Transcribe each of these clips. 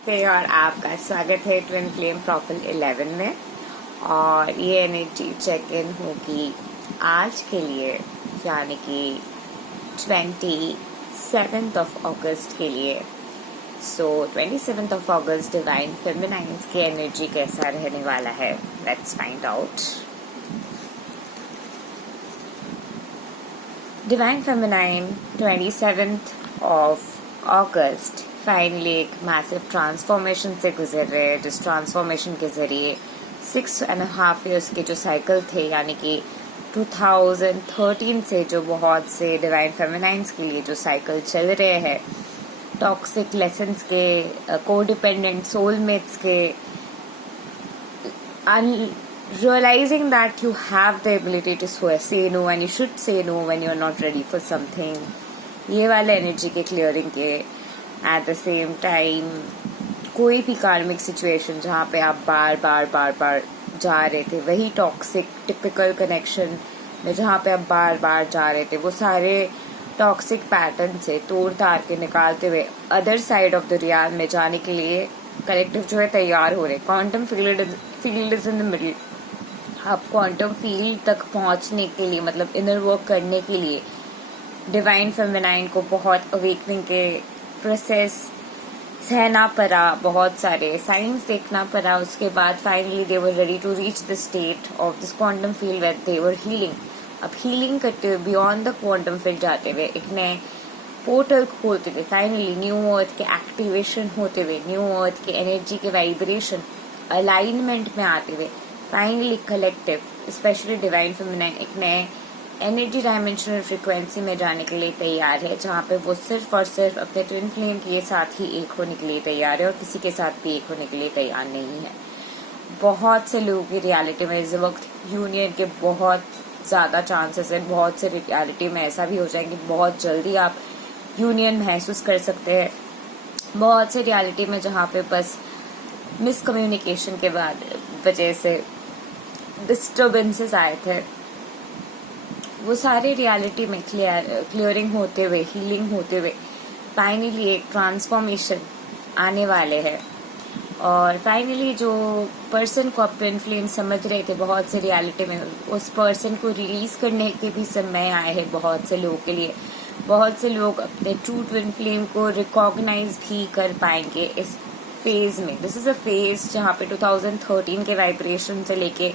और आपका स्वागत है ट्विन फ्लेम प्रॉपल 11 में। और ये एनर्जी चेक इन होगी आज के लिए, यानी कि 27th ऑफ अगस्त के लिए। सो 27th ऑफ अगस्त डिवाइन फेमिनाइन्स की एनर्जी कैसा रहने वाला है, let's find out. Divine feminine 27th of August finally एक मैसिव ट्रांसफॉर्मेशन से गुजर रहे हैं, जिस ट्रांसफॉर्मेशन के जरिए 6.5 years के जो साइकिल थे, यानी कि 2013 से जो बहुत से डिवाइन फेमिनाइन्स के लिए जो साइकिल चल रहे हैं, टॉक्सिक लेसन्स के, कोडिपेंडेंट सोलमेट्स के, realizing that you have the ability to say no and you should say no when you're not ready for something, ये वाले एनर्जी के क्लियरिंग के। एट द सेम टाइम कोई भी कार्मिक सिचुएशन जहाँ पे आप बार बार जा रहे थे, वही टॉक्सिक टिपिकल कनेक्शन में जहाँ पे आप बार बार जा रहे थे, वो सारे टॉक्सिक पैटर्न से तोड़ तार के निकालते हुए other side of the real में जाने के लिए कलेक्टिव जो है तैयार हो रहे। Quantum field is in the middle. आप क्वांटम फील्ड तक पहुंचने के लिए, मतलब इनर वर्क करने के लिए, डिवाइन फेमिनाइन को बहुत अवेकनिंग के प्रोसेस सहना पड़ा, बहुत सारे साइंस देखना पड़ा। उसके बाद finally they were ready to reach the state of this quantum field where they were healing. अब हीलिंग करते हुए बियॉन्ड द क्वांटम फील्ड जाते हुए, एक नए पोर्टल खोलते हुए, फाइनली न्यू अर्थ के एक्टिवेशन होते हुए, न्यू अर्थ के एनर्जी के वाइब्रेशन अलाइनमेंट में आते हुए, finally collective specially divine feminine एक नए एनर्जी डायमेंशनल फ्रीक्वेंसी में जाने के लिए तैयार है, जहाँ पे वो सिर्फ और सिर्फ अपने ट्विन फ्लेम के साथ ही एक होने के लिए तैयार है और किसी के साथ भी एक होने के लिए तैयार नहीं है। बहुत से लोगों की रियलिटी में इस वक्त यूनियन के बहुत ज्यादा चांसेस है। बहुत से रियलिटी में ऐसा भी हो जाएंगे, बहुत जल्दी आप यूनियन महसूस कर सकते हैं। बहुत से रियलिटी में जहाँ पे बस मिसकम्युनिकेशन के बाद वजह से डिस्टर्बेंसेस आए थे, वो सारे रियलिटी में क्लियरिंग होते हुए, हीलिंग होते हुए फाइनली एक ट्रांसफॉर्मेशन आने वाले हैं। और फाइनली जो पर्सन को आप ट्विन फ्लेम समझ रहे थे बहुत से रियलिटी में, उस पर्सन को रिलीज करने के भी समय आए हैं बहुत से लोगों के लिए। बहुत से लोग अपने ट्रू ट्विन फ्लेम को रिकॉग्नाइज भी कर पाएंगे इस फेज में। दिस इज अ फेज जहाँ पे 2013 के वाइब्रेशन से लेके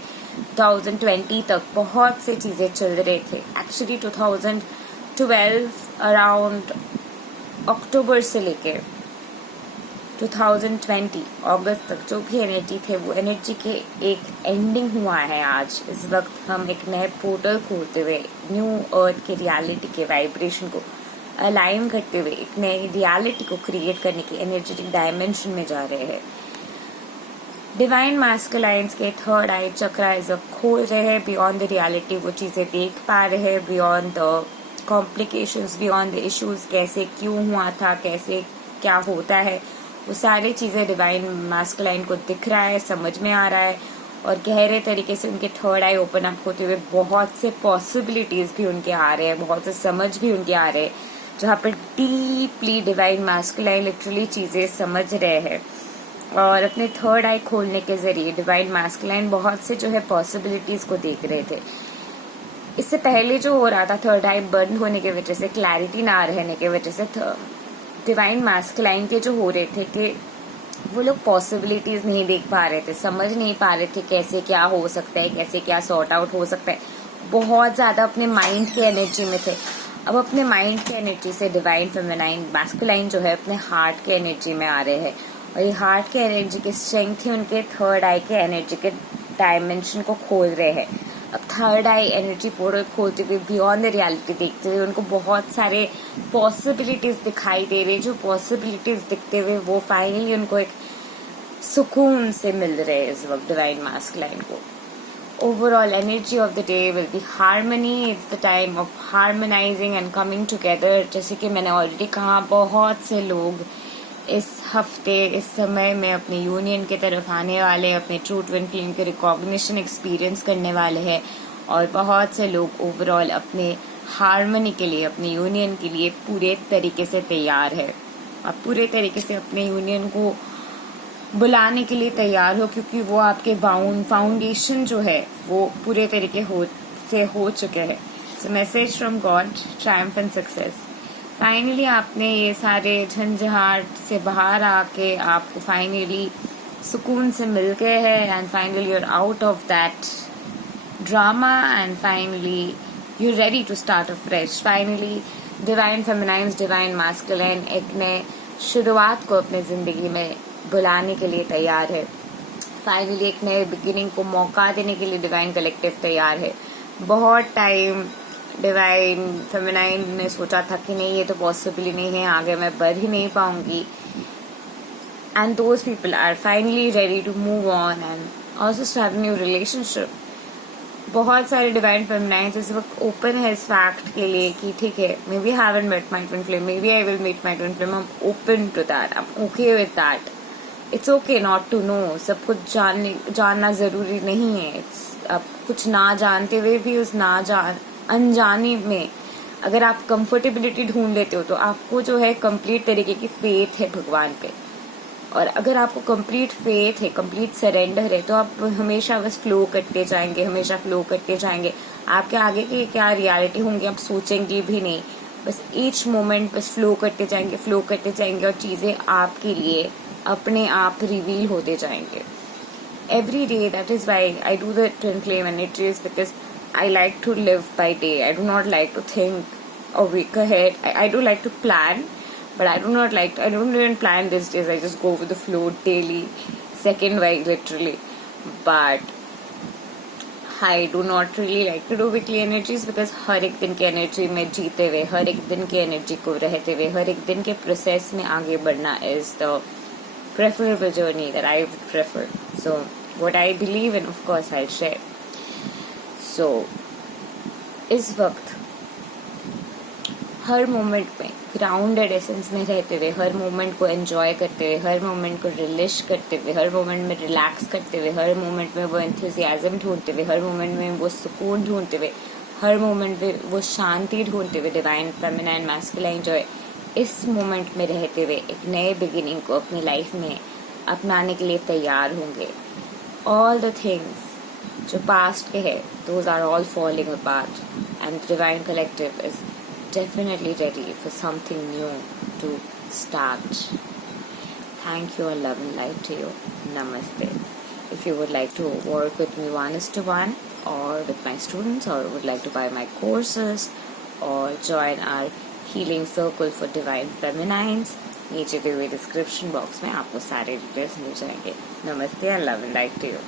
2020 तक बहुत से चीजें चल रहे थे। एक्चुअली 2012 अराउंड अक्टूबर से लेके 2020 अगस्त तक जो भी एनर्जी थे, वो एनर्जी के एक एंडिंग हुआ है आज। इस वक्त हम एक नए पोर्टल खोलते हुए न्यू अर्थ के रियलिटी के वाइब्रेशन को अलाइन करते हुए एक नई रियलिटी को क्रिएट करने की एनर्जेटिक डायमेंशन में जा रहे हैं। डिवाइन मैस्कुलाइन्स के थर्ड आई चक्रा इस वक्त खोल रहे हैं बियॉन्ड द रियलिटी। वो चीजें देख पा रहे हैं beyond the complications, beyond the issues, कैसे क्यों हुआ था, कैसे क्या होता है, वो सारी चीजें डिवाइन मैस्कुलाइन को दिख रहा है, समझ में आ रहा है। और गहरे तरीके से उनके थर्ड आई ओपन अप होते हुए बहुत से पॉसिबिलिटीज भी उनके आ रहे हैं, बहुत से समझ भी उनके आ रहे हैं, जहाँ पर डीपली डिवाइन मैस्कुलाइन लिटरली चीजें समझ रहे हैं। और अपने थर्ड आई खोलने के जरिए डिवाइन मैस्कुलाइन बहुत से जो है पॉसिबिलिटीज को देख रहे थे। इससे पहले जो हो रहा था, थर्ड आई बंद होने की वजह से, क्लैरिटी ना रहने की वजह से, डिवाइन मैस्कुलाइन के जो हो रहे थे कि वो लोग पॉसिबिलिटीज नहीं देख पा रहे थे, समझ नहीं पा रहे थे कैसे क्या हो सकता है, कैसे क्या सॉर्ट आउट हो सकता है। बहुत ज्यादा अपने माइंड के एनर्जी में थे। अब अपने माइंड के एनर्जी से डिवाइन फेमिनाइन मैस्कुलाइन जो है अपने हार्ट के एनर्जी में आ रहे हैं। और ये हार्ट के एनर्जी की स्ट्रेंथ ही उनके थर्ड आई के एनर्जी के डायमेंशन को खोल रहे हैं। अब थर्ड आई एनर्जी पोर्टल खोलते हुए बियॉन्ड द रियलिटी देखते हुए उनको बहुत सारे पॉसिबिलिटीज दिखाई दे रहे। जो पॉसिबिलिटीज दिखते हुए वो फाइनली उनको एक सुकून से मिल रहे हैं इस वक्त डिवाइन मैस्कुलाइन को। Overall energy of the day will be harmony. It's the time of harmonizing and coming together. जैसे कि मैंने ऑलरेडी कहा, बहुत से लोग इस हफ्ते, इस समय में अपने यूनियन की तरफ आने वाले, अपने ट्रू ट्विन फ्लेम के रिकॉग्निशन एक्सपीरियंस करने वाले हैं। और बहुत से लोग ओवरऑल अपने हार्मनी के लिए, अपने यूनियन के लिए पूरे तरीके से तैयार है। आप पूरे तरीके से अपने यूनियन को बुलाने के लिए तैयार हो, क्योंकि वो आपके फाउंडेशन जो है वो पूरे तरीके हो चुके हैं. So message from God, triumph and success. Finally आपने ये सारे झंझाट से बाहर आके आपको फाइनली सुकून से मिल गए हैं, and finally you are out of that drama, and finally you are ready to start afresh. Finally divine feminine, divine masculine एक नए शुरुआत को अपने जिंदगी में बुलाने के लिए तैयार है. फाइनली एक नए बिगिनिंग को मौका देने के लिए डिवाइन कलेक्टिव तैयार है. बहुत टाइम डिवाइन फेमिनाइन ने सोचा था कि नहीं, ये तो पॉसिबल ही नहीं है, आगे मैं बढ़ ही नहीं पाऊंगी. And those people are finally ready to move on and also start new relationship. बहुत सारे डिवाइन फेमिनाइंस इस वक्त ओपन है इस फैक्ट के लिए कि ठीक है, maybe haven't met my twin flame, maybe I will meet my twin flame. I am open to that, I am okay with that. It's okay not to know. सब कुछ जानना जरूरी नहीं है. अब कुछ ना जानते हुए भी उस अनजाने में अगर आप कंफर्टेबिलिटी ढूंढ लेते हो तो आपको जो है कंप्लीट तरीके की फेथ है भगवान पे. और अगर आपको कंप्लीट फेथ है, कंप्लीट सरेंडर है, तो आप हमेशा बस फ्लो करते जाएंगे, हमेशा फ्लो करते जाएंगे. आपके आगे की क्या रियलिटी होंगी आप सोचेंगे भी नहीं. बस ईच मोमेंट बस फ्लो करते जाएंगे और चीजें आपके लिए अपने आप रिवील होते जाएंगे. Every day, that is why I do the twin flame energies, because I like to live by day. I do not like to think a week ahead. I do like to plan, but I don't even plan these days. I just go with the flow daily, second by literally. But I do not really like to do weekly energies, because हर एक दिन की energy में जीते हुए, हर एक दिन की energy को रहते हुए, हर एक दिन के प्रोसेस में आगे बढ़ना is the preferable journey that I would prefer. So what I believe in, of course I'll share. So इस वक्त हर मोमेंट में ग्राउंडेड एसेंस में रहते हुए, हर मोमेंट को एंजॉय करते हुए, हर मोमेंट को रिलिश करते हुए, हर मोमेंट में रिलैक्स करते हुए, हर मोमेंट में वो एंथुजियाज्म ढूंढते हुए, हर मोमेंट में वो सुकून ढूंढते हुए, हर मोमेंट में वो शांति ढूंढते हुए, डिवाइन फेमिनाइन मैस्कुलाइन जॉय, इस मोमेंट में रहते हुए एक नए बिगिनिंग को अपनी लाइफ में अपनाने के लिए तैयार होंगे. ऑल द थिंग्स जो पास्ट के है, those are all falling apart, and divine collective is definitely ready for something new to start. Thank you, love and light to you. Namaste. If you would like to work with me 1:1 or with my students, or would like to buy my courses or join our healing circle for divine feminines, नीचे दिए हुए description box में आपको सारे details मिल जाएंगे. नमस्ते, love and light to you.